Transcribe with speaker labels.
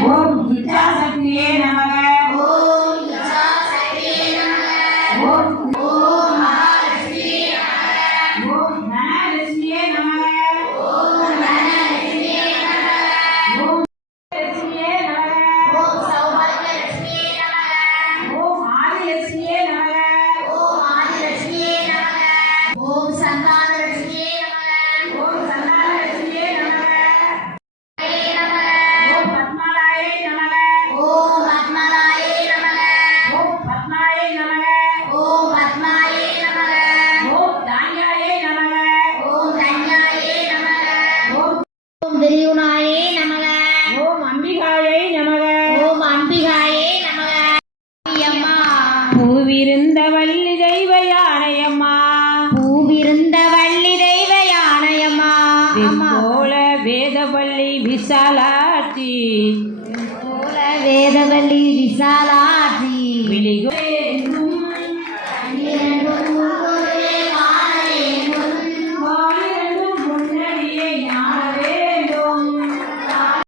Speaker 1: One அம்பிகாயை நமக.
Speaker 2: ஓம் அம்பிகாயே நமக.
Speaker 1: பூவிருந்த வள்ளி தெய்வ யானையம்மா.
Speaker 2: பூவிருந்த வள்ளி தெய்வ யானையம்மா.
Speaker 1: போல வேதவள்ளி விசாலாட்சி.
Speaker 2: போல வேதவள்ளி விசாலாட்சி.
Speaker 1: விழிகோ